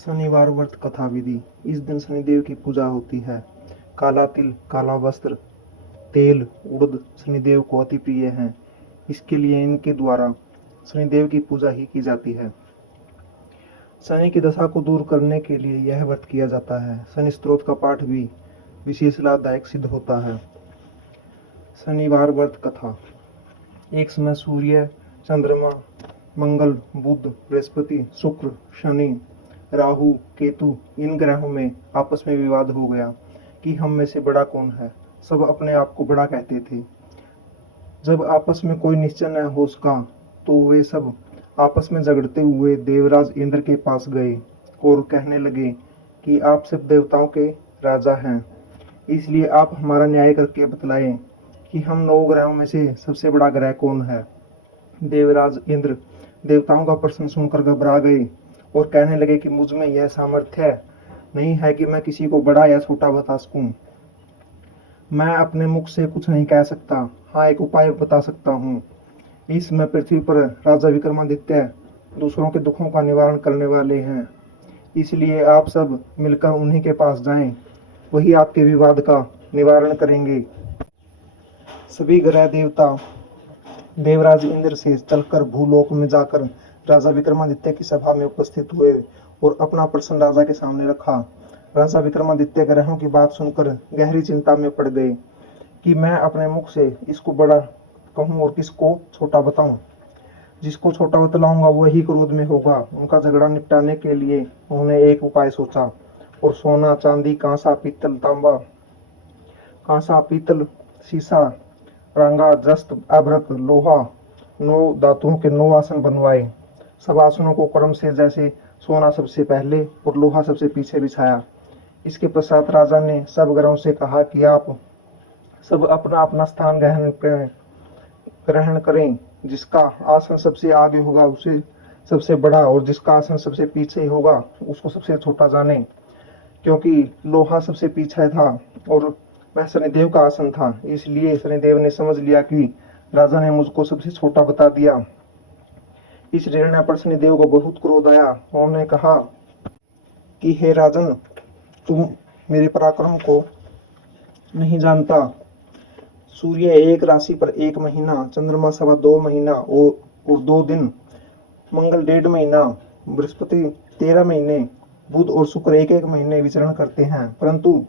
शनिवार व्रत कथा विधि। इस दिन शनिदेव की पूजा होती है। काला तिल, काला वस्त्र, तेल, उड़द शनिदेव को अति प्रिय हैं। इसके लिए इनके द्वारा शनिदेव की पूजा ही की जाती है। शनि की दशा को दूर करने के लिए यह व्रत किया जाता है। शनि स्तोत्र का पाठ भी विशेष लाभदायक सिद्ध होता है। शनिवार व्रत कथा। एक समय सूर्य, चंद्रमा, मंगल, बुध, बृहस्पति, शुक्र, शनि, राहु, केतु इन ग्रहों में आपस में विवाद हो गया कि हम में से बड़ा कौन है। सब अपने आप को बड़ा कहते थे। जब आपस में कोई निश्चय न हो सका तो वे सब आपस में झगड़ते हुए देवराज इंद्र के पास गए और कहने लगे कि आप सब देवताओं के राजा हैं, इसलिए आप हमारा न्याय करके बतलाएं कि हम 9 ग्रहों में से सबसे बड़ा ग्रह कौन है। देवराज इंद्र देवताओं का प्रश्न सुनकर घबरा गए और कहने लगे कि मुझ में यह सामर्थ्य नहीं है कि मैं किसी को बड़ा या छोटा बता सकूं। मैं अपने मुख से कुछ नहीं कह सकता। हाँ, एक उपाय बता सकता हूँ। इस समय पृथ्वी पर राजा विक्रमादित्य दूसरों के दुखों का निवारण करने वाले हैं, इसलिए आप सब मिलकर उन्हीं के पास जाएं। वही आपके विवाद का निवारण करेंगे। सभी ग्रह देवता देवराज इंद्र से चलकर भूलोक में जाकर राजा विक्रमादित्य की सभा में उपस्थित हुए और अपना प्रश्न राजा के सामने रखा। राजा विक्रमादित्य ग्रहों की बात सुनकर गहरी चिंता में पड़ गए कि मैं अपने मुख से इसको बड़ा कहूं और किसको छोटा बताऊं। जिसको छोटा बतलाऊंगा वही क्रोध में होगा। उनका झगड़ा निपटाने के लिए उन्होंने एक उपाय सोचा और सोना, चांदी, कांसा, पीतल, तांबा, कांसा, पीतल, शीशा, रांगा, जस्त, अभ्रक, लोहा, 9 धातुओं के 9 आसन बनवाए। सब आसनों को क्रम से जैसे सोना सबसे पहले और लोहा सबसे पीछे बिछाया। इसके पश्चात राजा ने सब ग्रहों से कहा कि आप सब अपना अपना स्थान ग्रहण करें। जिसका आसन सबसे आगे होगा उसे सबसे बड़ा और जिसका आसन सबसे पीछे होगा उसको सबसे छोटा जाने। क्योंकि लोहा सबसे पीछे था और वह शनिदेव का आसन था, इसलिए शनिदेव ने समझ लिया कि राजा ने मुझको सबसे छोटा बता दिया। इस निर्णय पर शनिदेव को बहुत क्रोध आया। उन्होंने कहा कि हे राजन, तुम मेरे पराक्रम को नहीं जानता। सूर्य एक राशि पर 1 महीना, चंद्रमा 2.25 महीना और 2 दिन, मंगल 1.5 महीना, बृहस्पति 13 महीने, बुध और शुक्र 1-1 महीने विचरण करते हैं, परंतु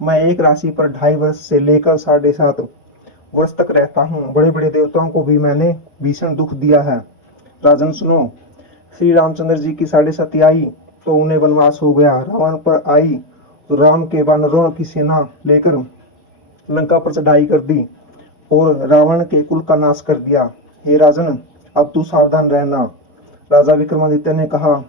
मैं एक राशि पर 2.5 वर्ष से लेकर 7.5 वर्ष तक रहता हूँ। बड़े बड़े देवताओं को भी मैंने भीषण दुख दिया है। राजन सुनो, श्री रामचंद्र जी की 7.5 आई तो उन्हें वनवास हो गया। रावण पर आई तो राम के वानरों की सेना लेकर लंका पर चढ़ाई कर दी और रावण के कुल का नाश कर दिया। हे राजन, अब तू सावधान रहना। राजा विक्रमादित्य ने कहा,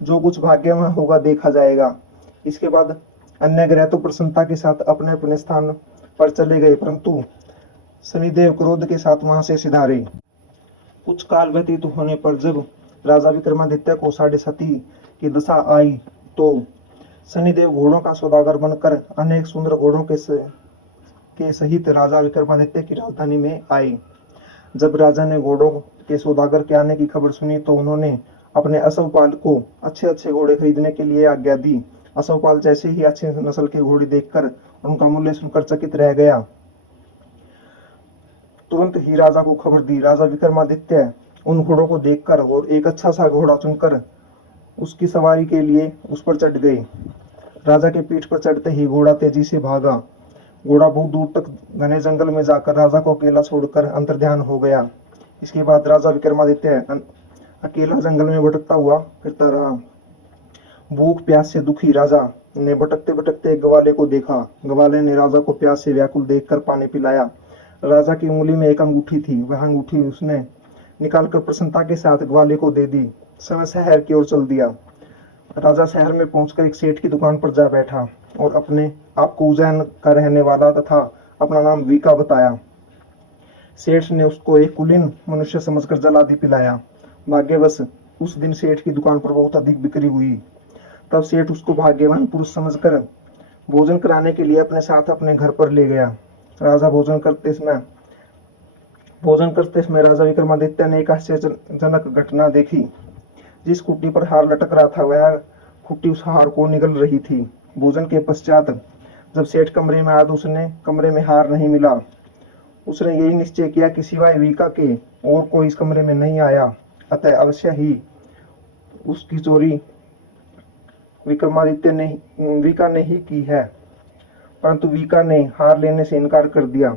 जो कुछ भाग्य में होगा देखा जाएगा। इसके बाद अन्य ग्रह तो प्रसन्नता के साथ अपने अपने स्थान पर चले गए, परंतु शनिदेव क्रोध के साथ वहां से सिधारे। कुछ काल व्यतीत होने पर जब राजा विक्रमादित्य को 7.5 की दशा आई तो शनिदेव घोड़ों का सौदागर बनकर अनेक सुंदर घोड़ों के सहित राजा विक्रमादित्य की राजधानी में आए। जब राजा ने घोड़ों के सौदागर के आने की खबर सुनी तो उन्होंने अपने अश्वपाल को अच्छे अच्छे घोड़े खरीदने के लिए आज्ञा दी। अश्वपाल जैसे ही अच्छे नस्ल के घोड़े देखकर उनका मूल्य सुनकर चकित रह गया। तुरंत ही राजा को खबर दी। राजा विक्रमादित्य उन घोड़ों को देखकर और एक अच्छा सा घोड़ा चुनकर उसकी सवारी के लिए उस पर चढ़ गए। राजा के पीठ पर चढ़ते ही घोड़ा तेजी से भागा। घोड़ा बहुत दूर तक घने जंगल में जाकर राजा को अकेला छोड़कर अंतर्ध्यान हो गया। इसके बाद राजा विक्रमादित्य अकेला जंगल में भटकता हुआ फिरता रहा। भूख प्यास से दुखी राजा ने भटकते भटकते एक ग्वाले को देखा। ग्वाले ने राजा को प्यास से व्याकुल देखकर पानी पिलाया। राजा की उंगली में एक अंगूठी थी। वह अंगूठी उसने निकालकर प्रसन्नता के साथ ग्वाले को दे दी। समय शहर की ओर चल दिया। राजा शहर में पहुंचकर एक सेठ की दुकान पर जा बैठा और अपने आप को उज्जैन का रहने वाला तथा अपना नाम वीका बताया। सेठ ने उसको एक कुलीन मनुष्य समझकर जलादि पिलाया। भाग्यवश उस दिन सेठ की दुकान पर बहुत अधिक बिक्री हुई। तब सेठ उसको भाग्यवान पुरुष समझकर भोजन कराने के लिए अपने साथ अपने घर पर ले गया। राजा भोजन करते समय राजा विक्रमादित्य ने एक आश्चर्यजनक घटना देखी। जिस कुटी पर हार लटक रहा था वह खुट्टी उस हार को निगल रही थी। भोजन के पश्चात जब सेठ कमरे में आया तो उसने कमरे में हार नहीं मिला। उसने यही निश्चय किया कि सिवाय वीका के और कोई इस कमरे में नहीं आया, अतः अवश्य ही उसकी चोरी विक्रमादित्य ने वीका ने ही की है। परंतु वीका ने हार लेने से इनकार कर दिया।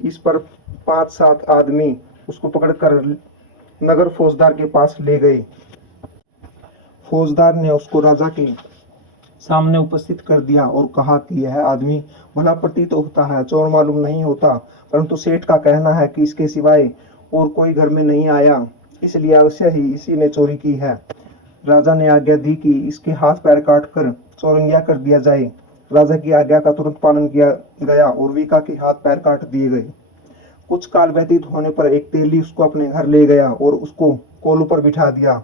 इस पर 5-7 आदमी उसको पकड़कर नगर फौजदार के पास ले गए। फौजदार ने उसको राजा के सामने उपस्थित कर दिया और कहा कि यह आदमी भला प्रतीत होता है, चोर मालूम नहीं होता, परंतु सेठ का कहना है कि इसके सिवाय और कोई घर में नहीं आया, इसलिए अवश्य ही इसी ने चोरी की है। राजा ने आज्ञा दी कि इसके हाथ पैर काटकर चौरंगिया कर दिया जाए। राजा की आज्ञा का तुरंत पालन किया गया और वीका के हाथ पैर काट दिए गए। कुछ काल व्यतीत होने पर एक तेली उसको अपने घर ले गया और उसको कोलू पर बिठा दिया।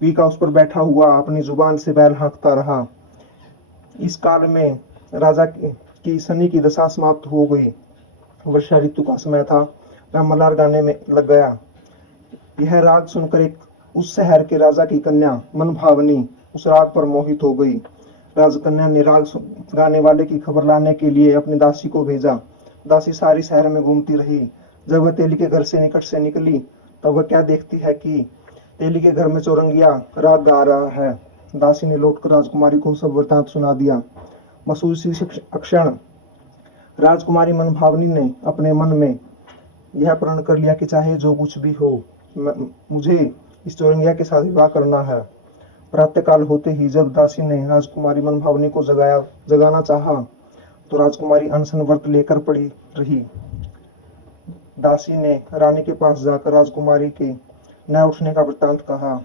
वीका उस पर बैठा हुआ अपनी जुबान से बैल हाँकता रहा। इस काल में राजा की शनि की दशा समाप्त हो गई। वर्षा ऋतु का समय था। वह मल्हार गाने में लग गया। यह राग सुनकर एक उस शहर के राजा की कन्या मन भावनी उस राग पर मोहित हो गई। राजकन्या ने राग गाने वाले की खबर लाने के लिए अपनी दासी को भेजा। दासी सारी शहर में घूमती रही। जब वह तेली के घर से निकट से निकली तब वह क्या देखती है कि तेली के घर में चौरंगिया राग गा रहा है। दासी ने लौटकर राजकुमारी को सब वृतांत सुना दिया। मसूसी अक्षण राजकुमारी मन भावनी ने अपने मन में यह प्रण कर लिया कि चाहे जो कुछ भी हो, मुझे इस चौरंगिया के साथ विवाह करना है। प्रातःकाल होते ही जब दासी ने राजकुमारी मन भावनी को जगाना चाहा तो राजकुमारी अनशन व्रत लेकर पड़ी रही। दासी ने रानी के पास जाकर राजकुमारी के न उठने का वृत्तांत कहा।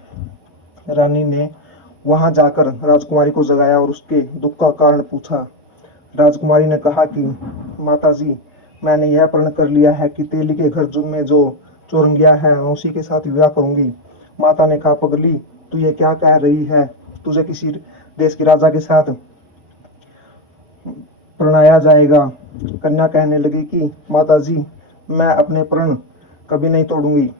रानी ने वहां जाकर राजकुमारी को जगाया और उसके दुख का कारण पूछा। राजकुमारी ने कहा कि माताजी, मैंने यह प्रण कर लिया है कि तेली के घर में जो चौरंगिया है उसी के साथ विवाह करूंगी। माता ने कहा, पगली, तू ये क्या कह रही है? तुझे किसी देश के राजा के साथ प्रणाया जाएगा। कन्या कहने लगी कि माताजी, मैं अपने प्रण कभी नहीं तोड़ूंगी।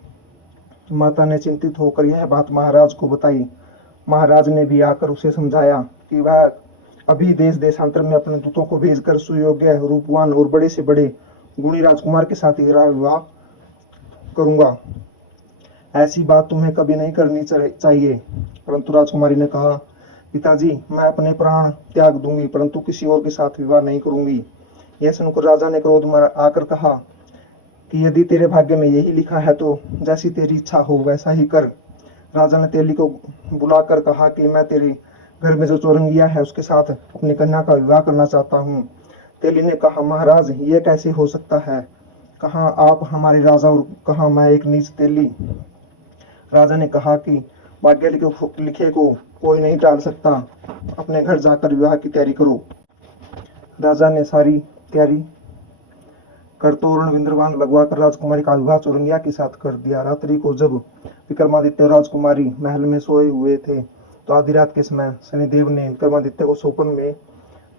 माता ने चिंतित होकर यह बात महाराज को बताई। महाराज ने भी आकर उसे समझाया कि वह अभी देश देशांतर में अपने दूतों को भेजकर सुयोग्य, रूपवान और बड़े से बड़े गुणी राजकुमार के साथ ही विवाह करूंगा। ऐसी बात तुम्हें कभी नहीं करनी चाहिए। परंतु राजकुमारी ने कहा, पिताजी, मैं अपने प्राण त्याग दूंगी परंतु किसी और के साथ विवाह नहीं करूंगी। यह सुनकर राजा ने क्रोध में आकर कहा कि यदि तेरे भाग्य में यही लिखा है तो जैसी तेरी इच्छा हो वैसा ही कर। राजा ने तेली को बुलाकर कहा कि मैं तेरे घर में जो चौरंगिया है उसके साथ अपनी कन्या का विवाह करना चाहता हूँ। तेली ने कहा, महाराज, ये कैसे हो सकता है? कहाँ आप हमारे राजा और कहाँ मैं एक नीच तेली। राजा ने कहा कि भाग्य लिखे को कोई नहीं टाल सकता। अपने घर जाकर विवाह की तैयारी करो। राजा ने सारी तैयारी कर तोरण विंद्रवान लगवाकर राजकुमारी का विवाह चौरंगिया के साथ कर दिया। रात्रि को जब विक्रमादित्य और राजकुमारी महल में सोए हुए थे तो आधी रात के समय शनिदेव ने विक्रमादित्य को स्वप्न में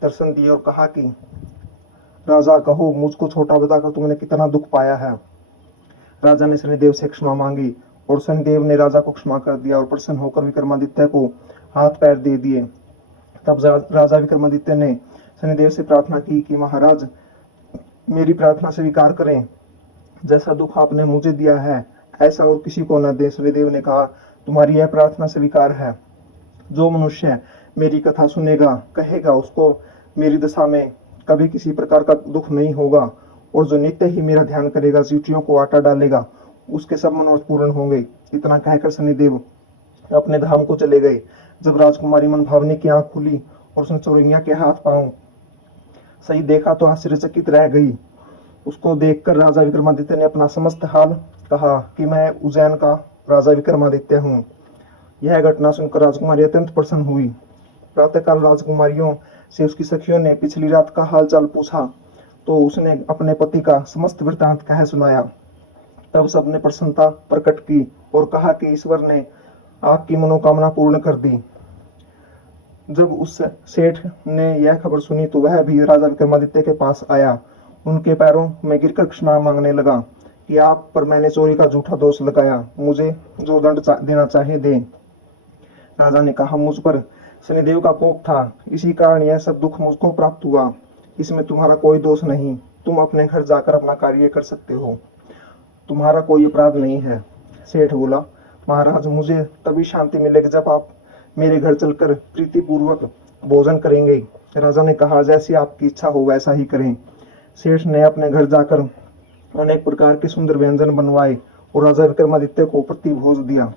दर्शन दिए और कहा कि राजा, कहो, मुझको छोटा बताकर तुमने कितना दुख पाया है। राजा ने शनिदेव से क्षमा मांगी और शनिदेव ने राजा को क्षमा कर दिया और प्रसन्न होकर विक्रमादित्य को हाथ पैर दे दिए। तब राजा विक्रमादित्य ने शनिदेव से प्रार्थना की कि महाराज, मेरी प्रार्थना स्वीकार करें। जैसा दुख आपने मुझे दिया है ऐसा और किसी को न दे। शनिदेव ने कहा, तुम्हारी यह प्रार्थना स्वीकार है। जो मनुष्य मेरी कथा सुनेगा, कहेगा, उसको मेरी दशा में कभी किसी प्रकार का दुख नहीं होगा और जो नित्य ही मेरा ध्यान करेगा, चींटियों को आटा डालेगा, उसके सब मनोरथ पूर्ण होंगे। इतना कहकर शनिदेव अपने धाम को चले गए। जब राजकुमारी मन भावनी की आंख खुली और उसने चौरंगिया के हाथ पांव सही देखा तो आश्चर्यचकित रह गई। उसको देखकर राजा विक्रमादित्य ने अपना समस्त हाल कहा कि मैं उज्जैन का राजा विक्रमादित्य हूँ। यह घटना सुनकर राजकुमारी अत्यंत प्रसन्न हुई। प्रातःकाल राजकुमारियों से उसकी सखियों ने पिछली रात का हालचाल पूछा तो उसने अपने पति का समस्त वृत्तांत कह सुनाया। तब सबने प्रसन्नता प्रकट की और कहा कि ईश्वर ने आपकी मनोकामना पूर्ण कर दी। जब उस सेठ ने यह खबर सुनी तो वह भी राजा विक्रमादित्य के पास आया। उनके पैरों में गिरकर क्षमा मांगने लगा कि आप पर मैंने चोरी का झूठा दोष लगाया, मुझे जो दंड देना चाहे दे। राजा ने कहा, मुझ पर शनिदेव का कोप था, इसी कारण यह सब दुख मुझको प्राप्त हुआ। इसमें तुम्हारा कोई दोष नहीं, तुम अपने घर जाकर अपना कार्य कर सकते हो, तुम्हारा कोई अपराध नहीं है। सेठ बोला, महाराज, मुझे तभी शांति मिलेगी जब आप मेरे घर चलकर प्रीतिपूर्वक भोजन करेंगे। राजा ने कहा, जैसी आपकी इच्छा हो वैसा ही करें। सेठ ने अपने घर जाकर अनेक प्रकार के सुंदर व्यंजन बनवाए और राजा विक्रमादित्य को प्रतिभोज दिया।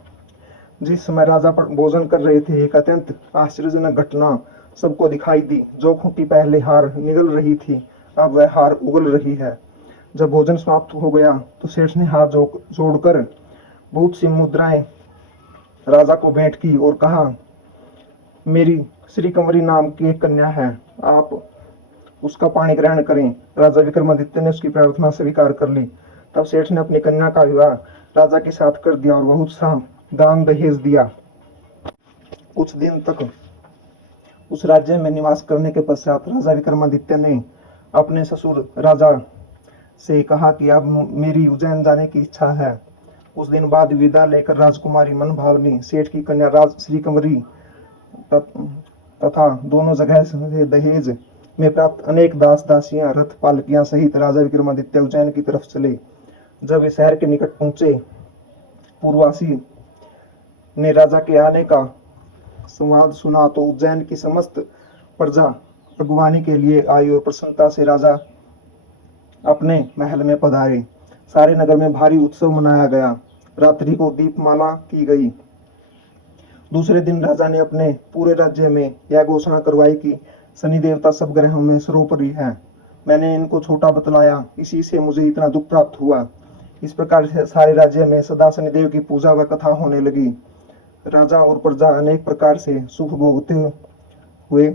जिस समय राजा भोजन कर रहे थे, एक अत्यंत आश्चर्यजनक घटना सबको दिखाई दी। जो खूंटी पहले हार निगल रही थी, अब वह हार उगल रही है। जब भोजन समाप्त हो गया तो सेठ ने हाथ जोड़कर बहुत सी मुद्राएं राजा को भेंट की और कहा, मेरी श्री कंवरी नाम की एक कन्या है, आप उसका पाणी ग्रहण करें। राजा विक्रमादित्य ने उसकी प्रार्थना स्वीकार कर ली। तब सेठ ने अपनी कन्या का विवाह राजा के साथ कर दिया और बहुत सा दान दहेज दिया। कुछ दिन तक उस राज्य में निवास करने के पश्चात राजा विक्रमादित्य ने अपने ससुर राजा से कहा कि अब मेरी उज्जैन जाने की इच्छा है। उस दिन बाद विदा लेकर राजकुमारी मनभावनी सेठ की कन्या राज श्री कंवरी तथा दोनों जगह से दहेज में प्राप्त अनेक दास दासियां रथ पालकियां सहित राजा विक्रमादित्य उज्जैन की तरफ चले। जब वे शहर के निकट पहुंचे, पूर्ववासी ने राजा के आने का संवाद सुना तो उज्जैन की समस्त प्रजा अगवानी के लिए आई और प्रसन्नता से राजा अपने महल में पधारे। सारे नगर में भारी उत्सव मनाया गया। रात्रि को दीपमाला की गई। दूसरे दिन राजा ने अपने पूरे राज्य में यह घोषणा करवाई कि शनि देवता सब ग्रहों में सर्वोपरि है। मैंने इनको छोटा बतलाया, इसी से मुझे इतना दुख प्राप्त हुआ। इस प्रकार से सारे राज्य में सदा शनिदेव की पूजा व कथा होने लगी। राजा और प्रजा अनेक प्रकार से सुख भोगते हुए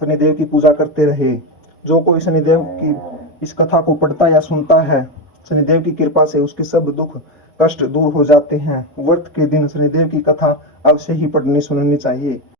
शनिदेव की पूजा करते रहे। जो कोई शनिदेव की इस कथा को पढ़ता या सुनता है, शनिदेव की कृपा से उसके सब दुख कष्ट दूर हो जाते हैं। व्रत के दिन शनिदेव की कथा अवश्य ही पढ़नी सुननी चाहिए।